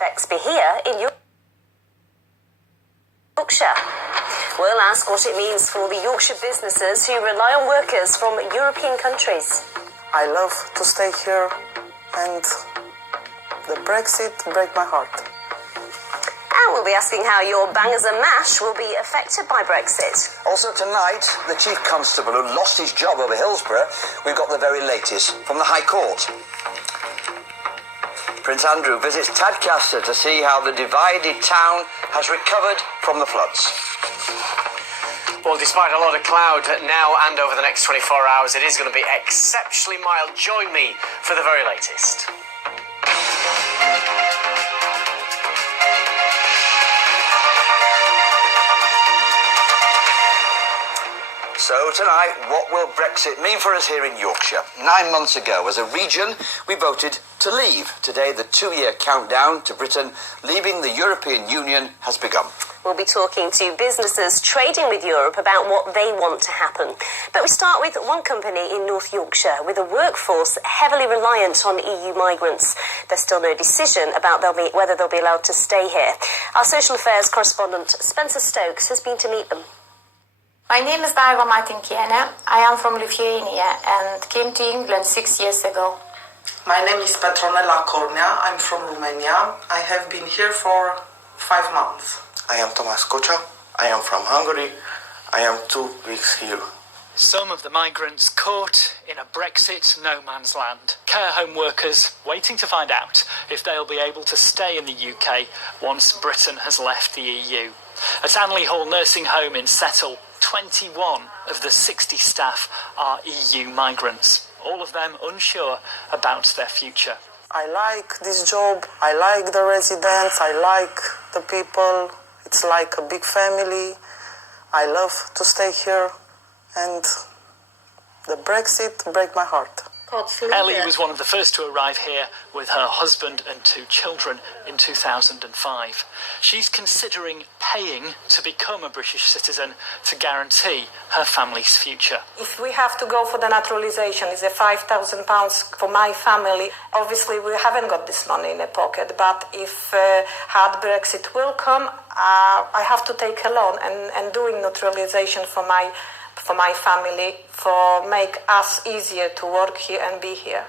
effects be here in Yorkshire? We'll ask what it means for the Yorkshire businesses who rely on workers from European countries. I love to stay here, and the Brexit breaks my heart. And we'll be asking how your bangers and mash will be affected by Brexit. Also tonight, the Chief Constable who lost his job over Hillsborough, we've got the very latest from the High Court. Prince Andrew visits Tadcaster to see how the divided town has recovered from the floods. Well, despite a lot of cloud now and over the next 24 hours, it is going to be exceptionally mild. Join me for the very latest. So tonight, what will Brexit mean for us here in Yorkshire? 9 months ago, as a region, we voted to leave. Today, the 2-year countdown to Britain leaving the European Union has begun. We'll be talking to businesses trading with Europe about what they want to happen. But we start with one company in North Yorkshire with a workforce heavily reliant on EU migrants. There's still no decision about whether they'll be allowed to stay here. Our social affairs correspondent Spencer Stokes has been to meet them. My name is Daiva Martinkiene. I am from Lithuania and came to England 6 years ago. My name is Petronela Cornea. I'm from Romania. I have been here for 5 months. I am Tomas Kocha. I am from Hungary. I am 2 weeks here. Some of the migrants caught in a Brexit no man's land. Care home workers waiting to find out if they'll be able to stay in the UK once Britain has left the EU. At Anley Hall Nursing Home in Settle, 21 of the 60 staff are EU migrants, all of them unsure about their future. I like this job. I like the residents. I like the people. It's like a big family. I love to stay here, and the Brexit breaks my heart. Ellie was one of the first to arrive here with her husband and 2 children in 2005. She's considering paying to become a British citizen to guarantee her family's future. If we have to go for the naturalisation, it's £5,000 for my family. Obviously, we haven't got this money in the pocket, but if hard Brexit will come, I have to take a loan and doing naturalisation for my family, for make us easier to work here and be here.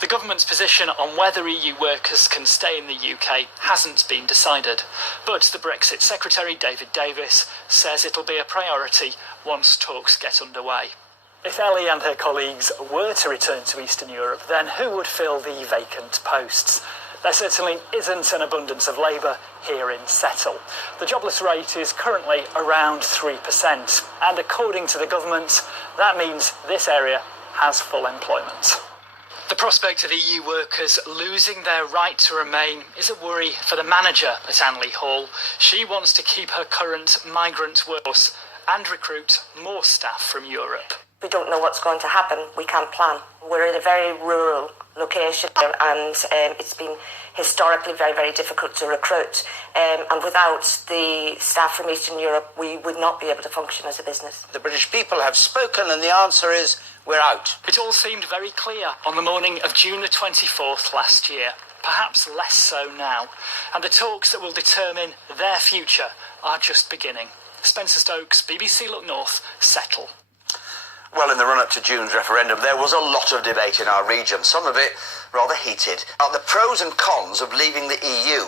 The government's position on whether EU workers can stay in the UK hasn't been decided, but the Brexit Secretary, David Davis, says it'll be a priority once talks get underway. If Ellie and her colleagues were to return to Eastern Europe, then who would fill the vacant posts? There certainly isn't an abundance of labour here in Settle. The jobless rate is currently around 3%, and according to the government, that means this area has full employment. The prospect of EU workers losing their right to remain is a worry for the manager at Anley Hall. She wants to keep her current migrant workforce and recruit more staff from Europe. We don't know what's going to happen. We can't plan. We're in a very rural location, and it's been historically very, very difficult to recruit. And without the staff from Eastern Europe, we would not be able to function as a business. The British people have spoken, and the answer is we're out. It all seemed very clear on the morning of June the 24th last year. Perhaps less so now. And the talks that will determine their future are just beginning. Spencer Stokes, BBC Look North, Settle. Well, in the run-up to June's referendum, there was a lot of debate in our region, some of it rather heated, about the pros and cons of leaving the EU.